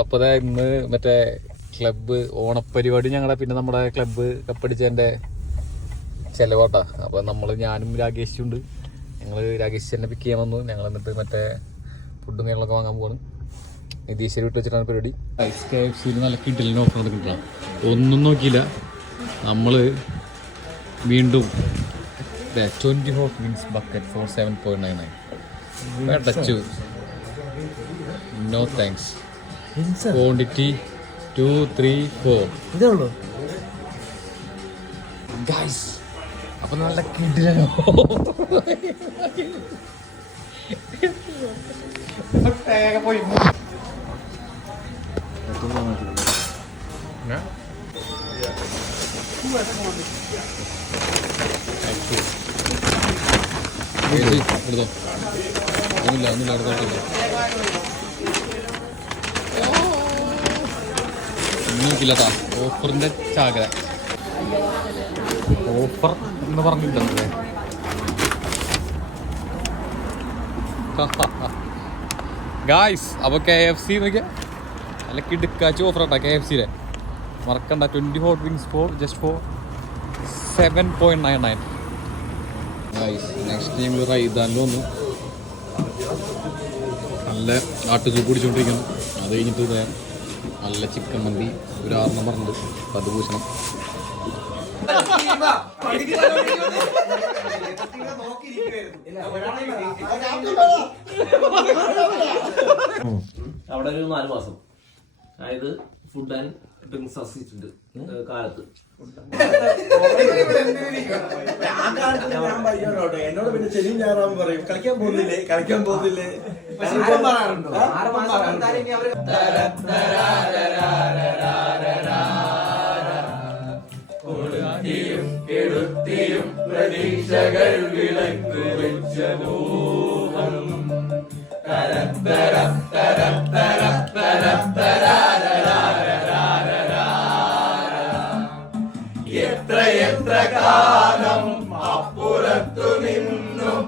അപ്പൊ ദേ ഇന്ന് മറ്റേ ക്ലബ്ബ് ഓണപ്പരിപാടി ഞങ്ങളുടെ പിന്നെ നമ്മുടെ ക്ലബ്ബ് കപ്പടിച്ചതിന്റെ ചെലവാട്ടാ. അപ്പോൾ നമ്മൾ ഞാനും രാകേഷും ഉണ്ട് ഞങ്ങൾ രാകേഷ് തന്നെ പിക്ക് ചെയ്യാൻ വന്നു. ഞങ്ങൾ എന്നിട്ട് മറ്റേ ഫുഡും കാര്യങ്ങളൊക്കെ വാങ്ങാൻ പോകണം നിതീശ്വരി വിട്ട് വെച്ചിട്ടാണ് പരിപാടി. ഐസ് കെ എഫ് സിയിൽ നല്ല കിട്ടലിന് ഓഫർ കിട്ടണം ഒന്നും നോക്കിയില്ല. നമ്മൾ വീണ്ടും twenty four means bucket four seven point nine nine touch no thanks quantity two three four ഇതേ ഉള്ളൂ. ഗൈസ് അപ്പൊ നല്ല കിടിലോ എടുത്തോ. ഒന്നുമില്ല ഒന്നുമില്ല എടുത്തോട്ടില്ല ഒന്നുമില്ലാട്ടാ ഓഫറിന്റെ ചാകര. ഓഫർ എന്ന് പറഞ്ഞിട്ടുണ്ടല്ലേ? ഗായ്സ് അപ്പൊ കെ എഫ് സി നല്ല കിടുക്കാച്ച് ഓഫർ കേട്ടോ കെ എഫ് സിയിലെ മറക്കണ്ട four wings four just four seven point nine nine guys next time റൈദാനിൽ വന്നു. നല്ല ആട്ടുചൂപ്പ് പിടിച്ചോണ്ടിരിക്കുന്നു അത് കഴിഞ്ഞിട്ട് ഞാൻ നല്ല ചിക്കൻ മന്തി ഒരു അപ്പം അത് പൂശണം. അവിടെ ഒരു നാല് മാസം. അതായത് ഫുഡ് ആൻഡ് ഡ്രിങ്ക്സ് കാലത്ത് എന്നോട് പിന്നെ ചെലിയും ഞാറാൻ പറയും കളിക്കാൻ പോകുന്നില്ലേ കളിക്കാൻ പോകുന്നില്ലേ പറയാറുണ്ടോ കാലം അപ്പുറത്തു നിന്നും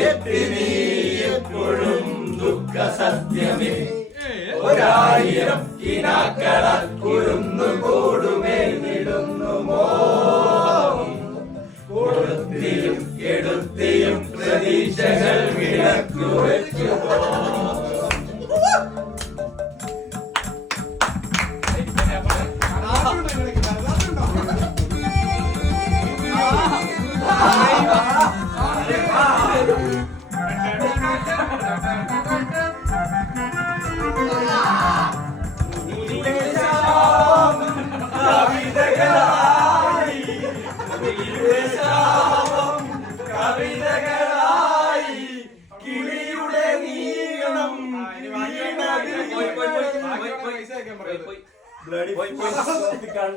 എത്തി നീ എപ്പോഴും ദുഃഖ സത്യമേ ഒരായിരം കിനാക്കളാൽ കുഴുന്നു കൂടുമേൽ നിടുന്നു കൊടുത്തിലും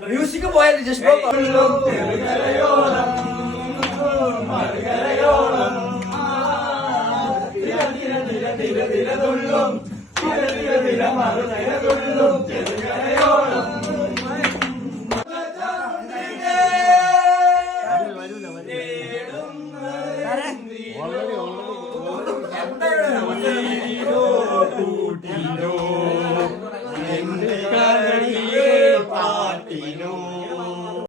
മ്യൂസിക് പോയാൽ ജസ്റ്റ്